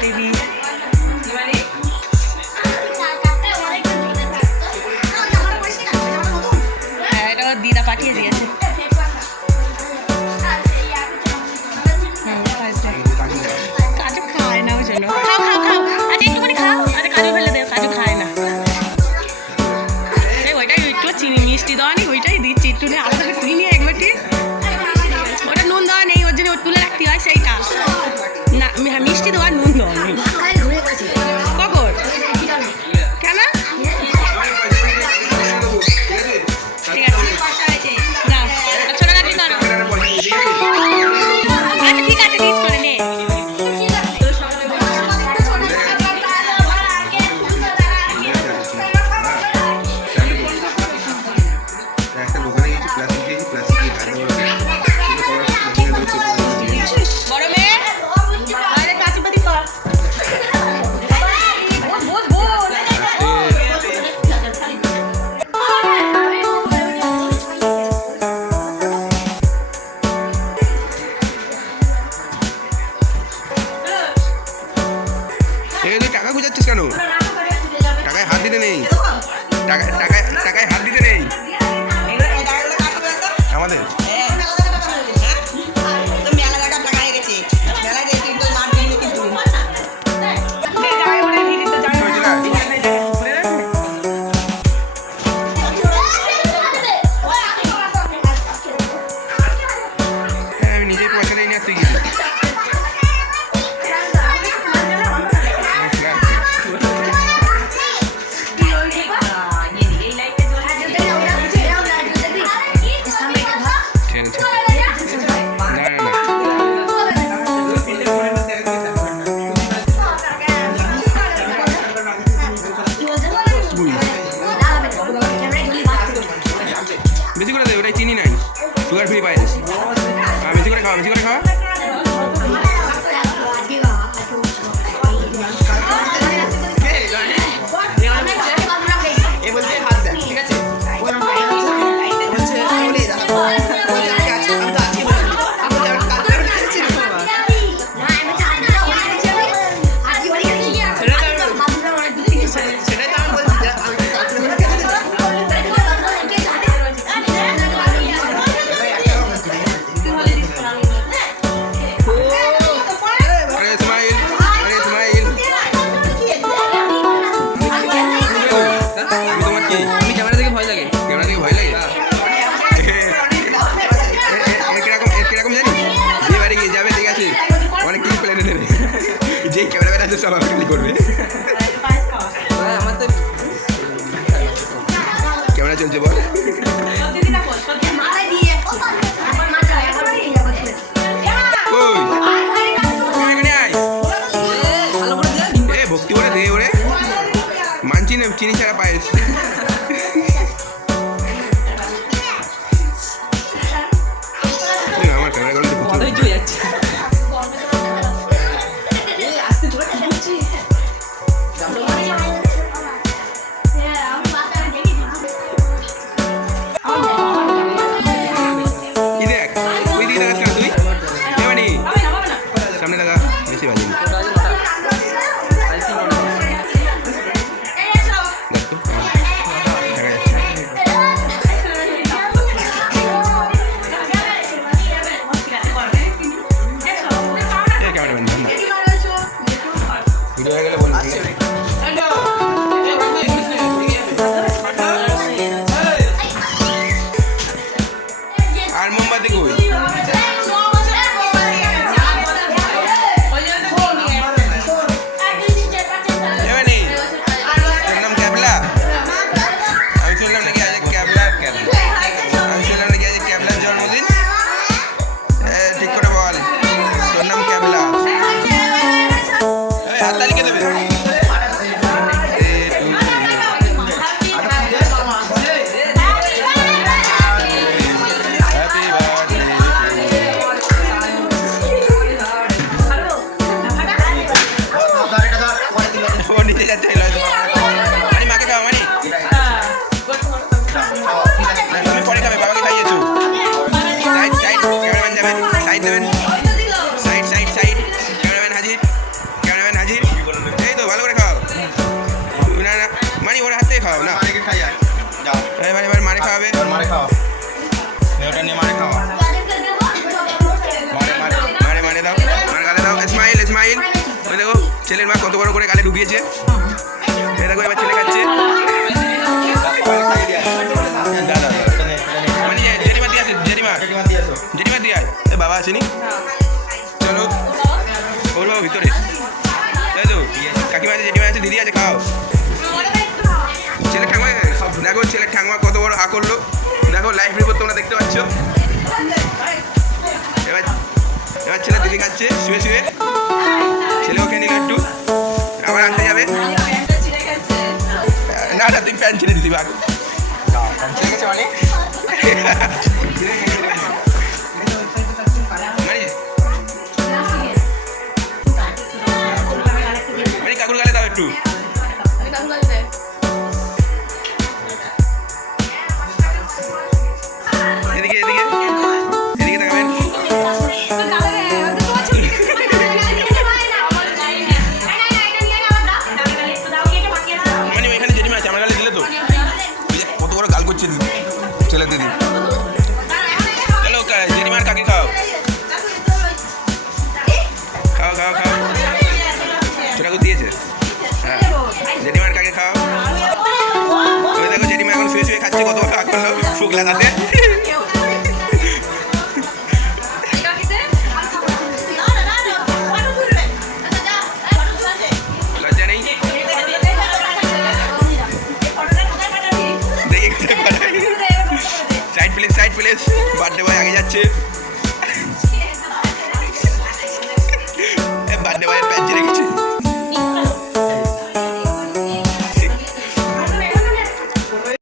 এটা দিদা পাঠিয়ে দিয়েছে। কাজু খায় না ওই জন্য। খাও খাও খাও, আচ্ছা একটুখানি খাও। আচ্ছা কাজু ফেলে দেও, কাজু খায় না। এই ওইটাই একটু চিনি মিষ্টি দেওয়া নেই, ওইটাই দিচ্ছি একটু। আলাদা করে তুই নিয়ে একবারটি, ওটা নুন দেওয়া নেই, ওর জন্য তুলে রাখতে হয় সেইটা না। মিষ্টি দেওয়া নুন দেওয়া নেই। কখন কেন? ঠিক আছে না, ছোটো কাটি করো। আচ্ছা ঠিক আছে, ডিস করে নে। টাকা খুঁজাচ্ছিস কেন? টাকায় হাত দিতে নেই, টাকায় হাত দিতে নেই আমাদের। আমি নিজেই পয়সা নিয়ে তুই গেছিস। বেশি করে দে, ওটাই চিনি নাই, সুগার ফ্রি পাইছিস। বেশি করে খাওয়া, বেশি করে খাওয়া। যে ক্যামেরাম্যান আছে সব আমাকে করবে। ক্যামেরা চলছে বল। ভক্তি করে দে ওরে, মানছি না চিনি ছাড়া পায়েস। আমার ক্যামেরা করতে যাচ্ছে। সামনে লাগা, বেশি বাজিনি। ভিডিও হয়ে গেলে বলবি। আর মোমবাতি কই? হাততালি কে দেবে? ক্যামেরাম্যান হাজির। এই তো ভালো করে খাও। না না মানে ওর হাত থেকে খাও না, এবার এবার মানে খাওয়াবে। মারে মারে দাও, মার গালে দাও। Smile smile. ওই দেখো ছেলের মা কত বড় করে গালে ঢুকিয়েছে। এই দেখো এবার ছেলে খাচ্ছে। দাদা মানে জেঠিমা দিয়ে আছে, জেঠিমা দিয়ে আয়। এ বাবা আসেনি, চলো ওর বাবা ভিতরে। তাই তো কাকিমা আছে, জেঠিমা আছে, দিদি আছে, খাও। ছেলে ঠাকুমা দেখো, ছেলে ঠাকুমা কত বড় হা করলো। দেখো লাইভ রিপোর্ট তোমরা দেখতে পাচ্ছ। এবার এবার ছেলে দিদি খাচ্ছে শুয়ে শুয়ে। ছেলে ওকে নিল একটু, আবার আনতে যাবে। না না তুই প্যান্ট ছেড়ে দিতি বাঘ। মানে কাকুর গালে দাও একটু। এদিকে এদিকে এদিকে তাকাবেন। মানে এখানে জেঠিমা আছে, আমার গালে দিলে তো। ওই যে কত বড় গাল করছে ছেলে দিদি। চলো জেঠিমার কাকে খাও, খাও খাও খাও। ছোটাকে দিয়েছে, হ্যাঁ জেঠিমার কাকে খাও। ওই দেখো জেঠিমা এখন শুয়ে শুয়ে খাচ্ছে, কত বড় আগ করলো ফুকলা তাতে। লজ্জা নেই দেখি। Side please, side please. Birthday boy আগে যাচ্ছে।